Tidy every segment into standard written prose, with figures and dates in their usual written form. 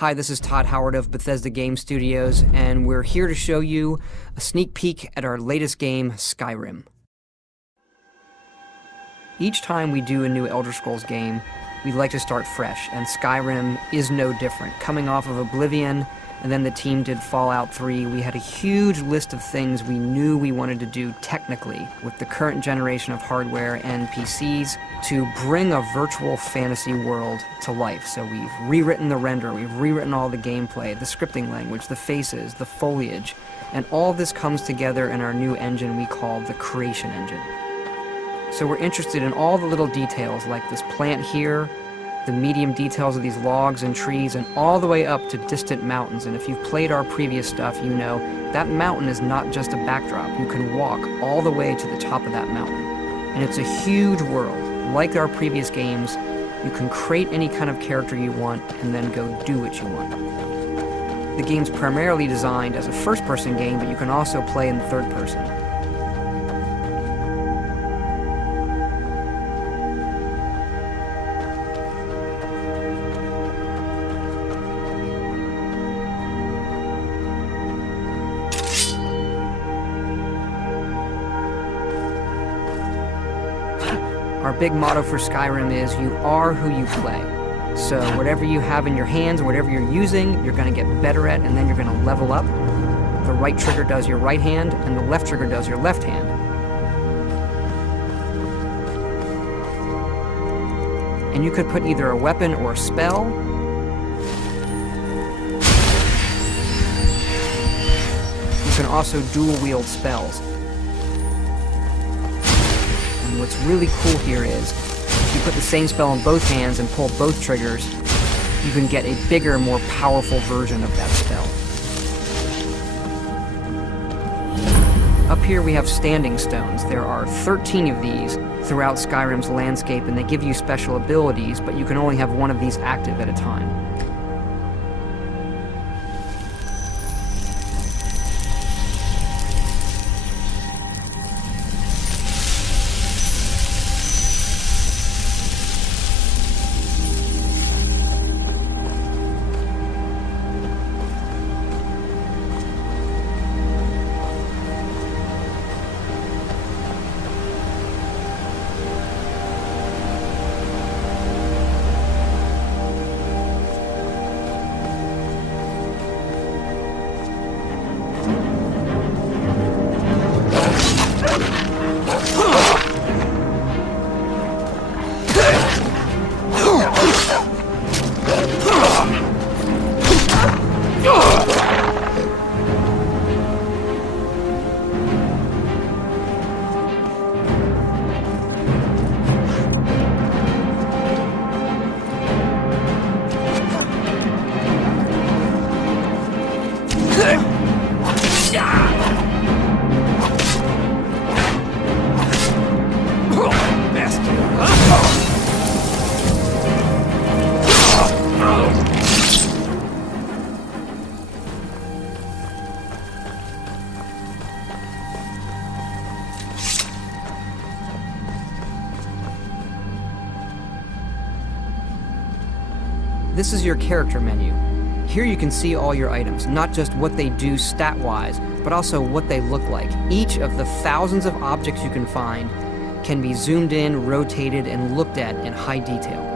Hi, this is Todd Howard of Bethesda Game Studios, and we're here to show you a sneak peek at our latest game, Skyrim. Each time we do a new Elder Scrolls game, we like to start fresh, and Skyrim is no different. Coming off of Oblivion, and then the team did Fallout 3, we had a huge list of things we knew we wanted to do technically with the current generation of hardware and PCs to bring a virtual fantasy world to life. So we've rewritten the render, we've rewritten all the gameplay, the scripting language, the faces, the foliage, and all this comes together in our new engine we call the Creation Engine. So we're interested in all the little details like this plant here, the medium details of these logs and trees, and all the way up to distant mountains. And if you've played our previous stuff, you know that mountain is not just a backdrop. You can walk all the way to the top of that mountain. And it's a huge world. Like our previous games, you can create any kind of character you want and then go do what you want. The game's primarily designed as a first-person game, but you can also play in third person. Our big motto for Skyrim is, you are who you play. So whatever you have in your hands, whatever you're using, you're going to get better at, and then you're going to level up. The right trigger does your right hand, and the left trigger does your left hand. And you could put either a weapon or a spell. You can also dual-wield spells. What's really cool here is, if you put the same spell in both hands and pull both triggers, you can get a bigger, more powerful version of that spell. Up here we have standing stones. There are 13 of these throughout Skyrim's landscape, and they give you special abilities, but you can only have one of these active at a time. This is your character menu. Here you can see all your items, not just what they do stat-wise, but also what they look like. Each of the thousands of objects you can find can be zoomed in, rotated, and looked at in high detail.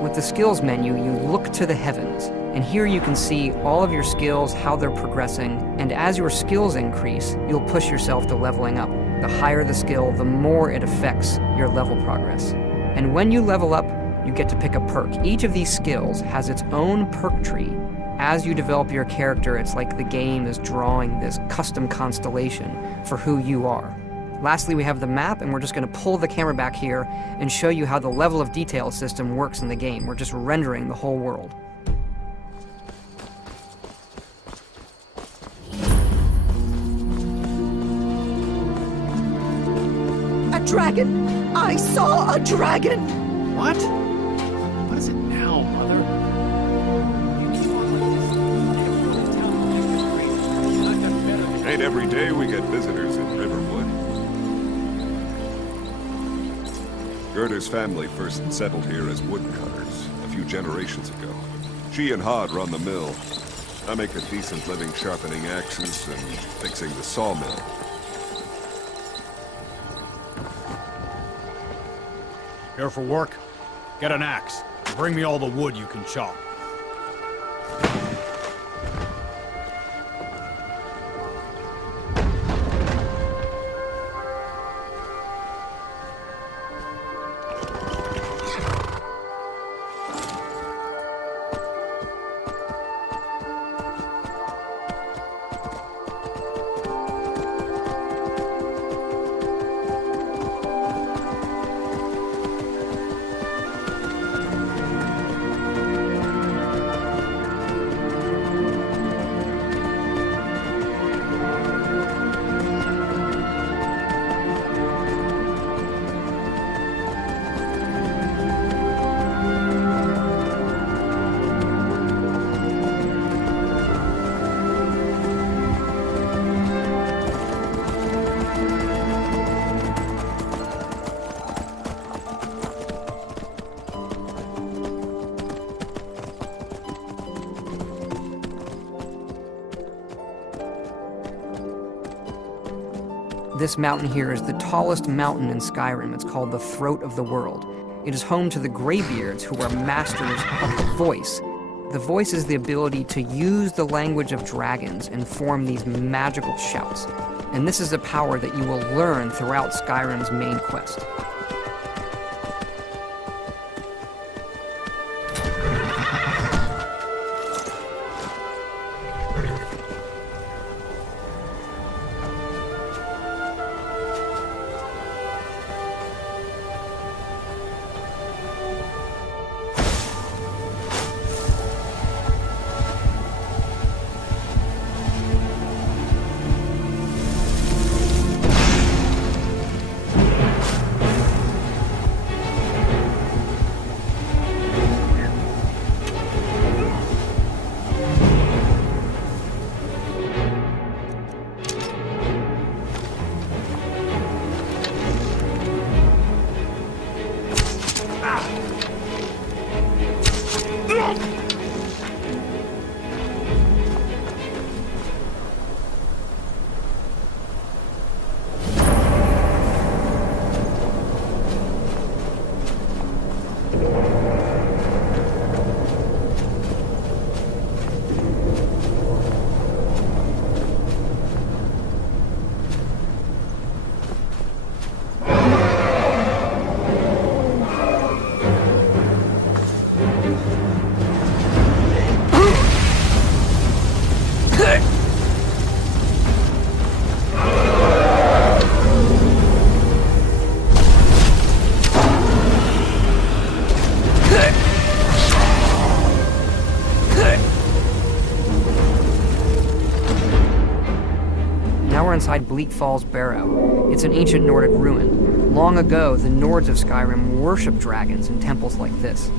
With the skills menu, you look to the heavens, and here you can see all of your skills, how they're progressing, and as your skills increase, you'll push yourself to leveling up. The higher the skill, the more it affects your level progress. And when you level up, you get to pick a perk. Each of these skills has its own perk tree. As you develop your character, it's like the game is drawing this custom constellation for who you are. Lastly, we have the map, and we're just going to pull the camera back here and show you how the level of detail system works in the game. We're just rendering the whole world. A dragon! I saw a dragon! What? What is it now, Mother? Ain't every day we get visitors in Riverwood. Gerda's family first settled here as woodcutters a few generations ago. She and Todd run the mill. I make a decent living sharpening axes and fixing the sawmill. Here for work? Get an axe. And bring me all the wood you can chop. This mountain here is the tallest mountain in Skyrim. It's called the Throat of the World. It is home to the Greybeards, who are masters of the voice. The voice is the ability to use the language of dragons and form these magical shouts. And this is a power that you will learn throughout Skyrim's main quest. Inside Bleak Falls Barrow. It's an ancient Nordic ruin. Long ago, the Nords of Skyrim worshipped dragons in temples like this,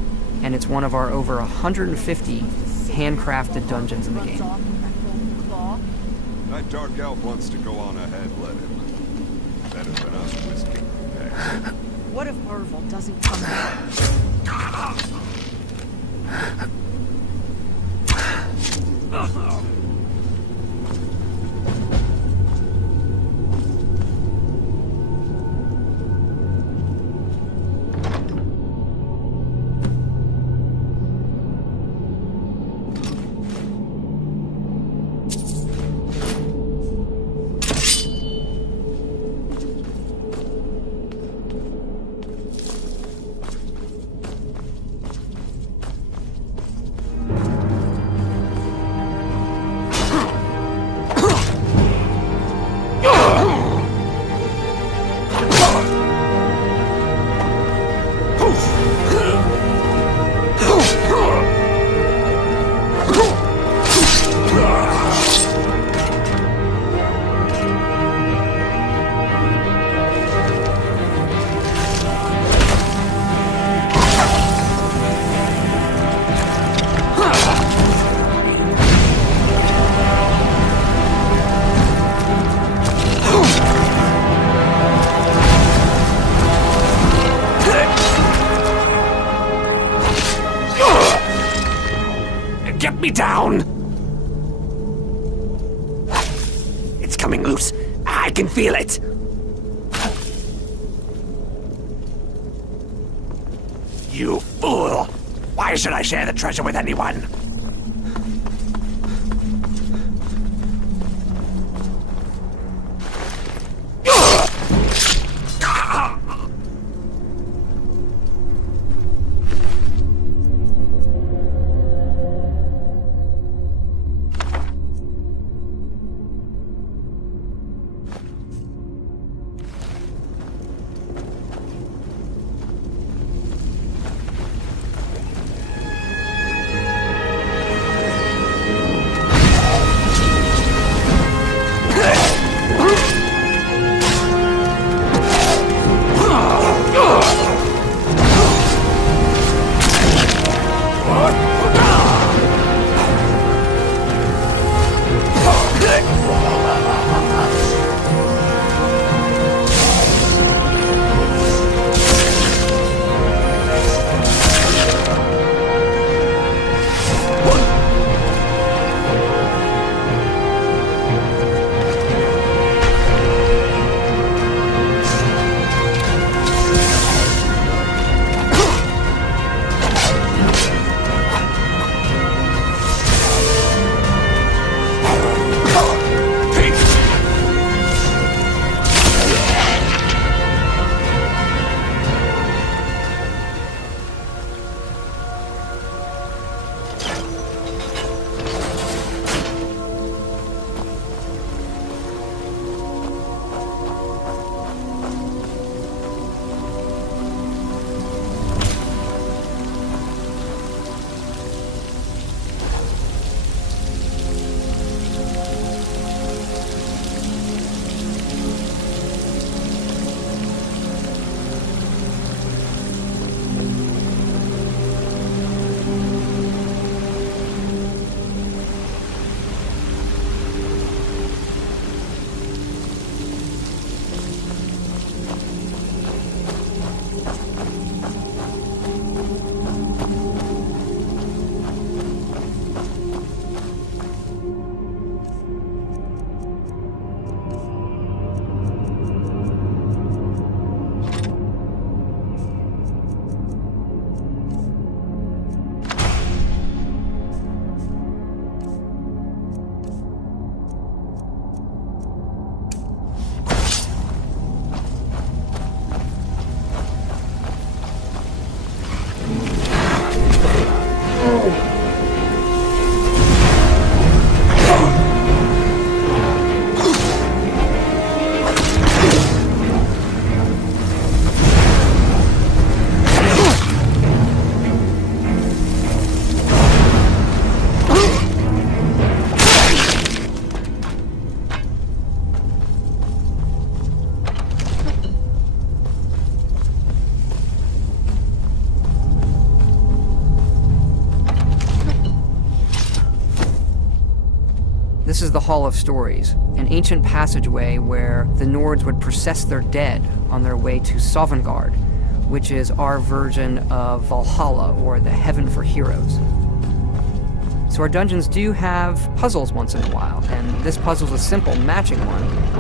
and it's one of our over 150 handcrafted dungeons in the game. That dark elf wants to go on ahead, let him. Better than us whiskey. What if Mervil doesn't come back? It's coming loose. I can feel it. You fool! Why should I share the treasure with anyone? This is the Hall of Stories, an ancient passageway where the Nords would process their dead on their way to Sovngarde, which is our version of Valhalla, or the Heaven for Heroes. So our dungeons do have puzzles once in a while, and this puzzle's a simple matching one.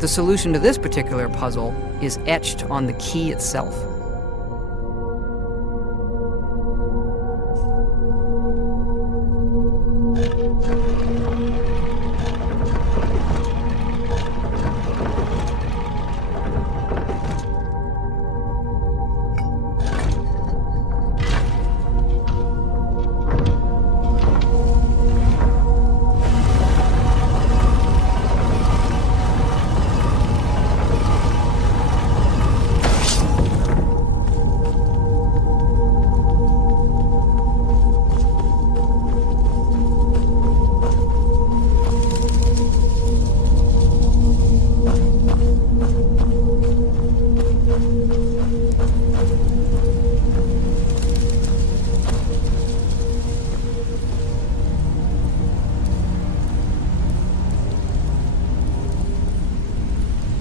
The solution to this particular puzzle is etched on the key itself.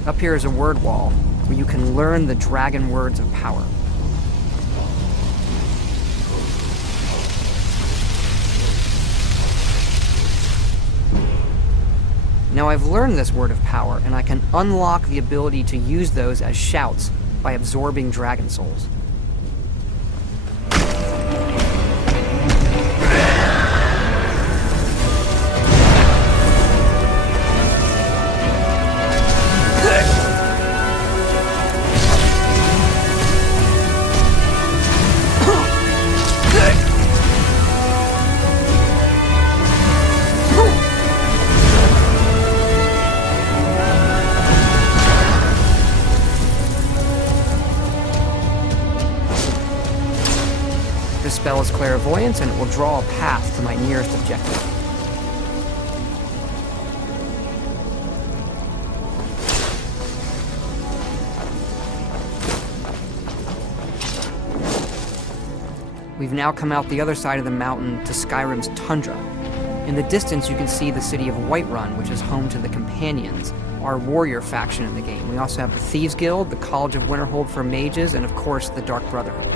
Up here is a word wall where you can learn the dragon words of power. Now I've learned this word of power, and I can unlock the ability to use those as shouts by absorbing dragon souls. This spell is clairvoyance, and it will draw a path to my nearest objective. We've now come out the other side of the mountain to Skyrim's tundra. In the distance, you can see the city of Whiterun, which is home to the Companions, our warrior faction in the game. We also have the Thieves Guild, the College of Winterhold for mages, and of course, the Dark Brotherhood.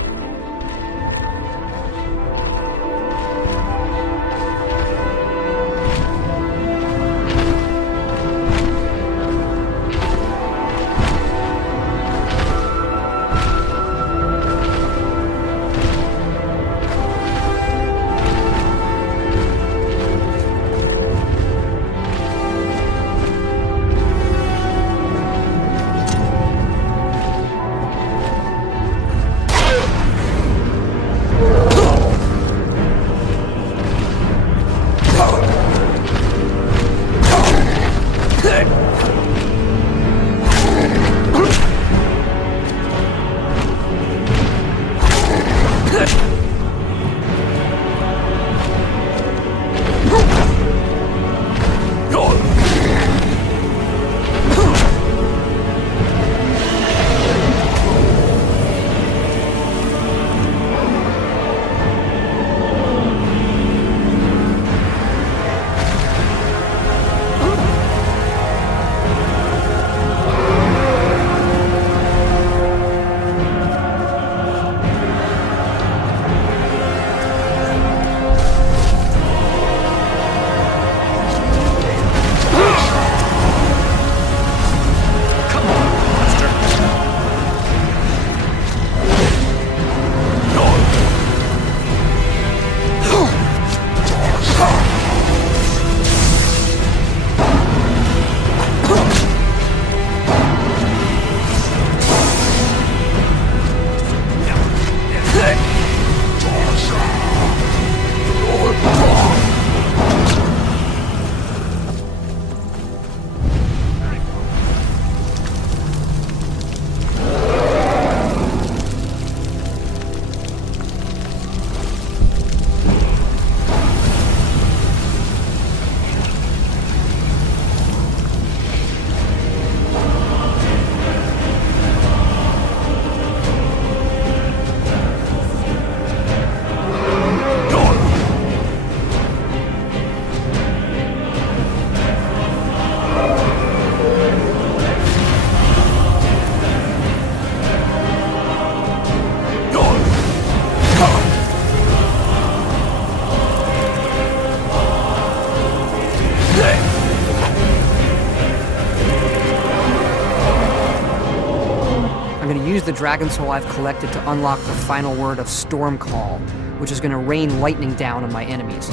The Dragon Soul I've collected to unlock the final word of Storm Call, which is going to rain lightning down on my enemies.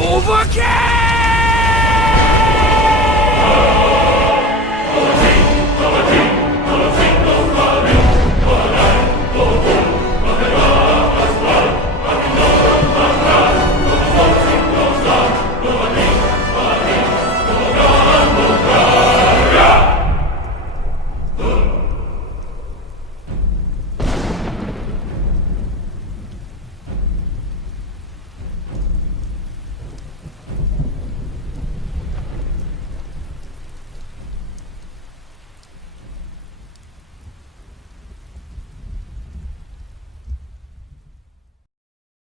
Overkill!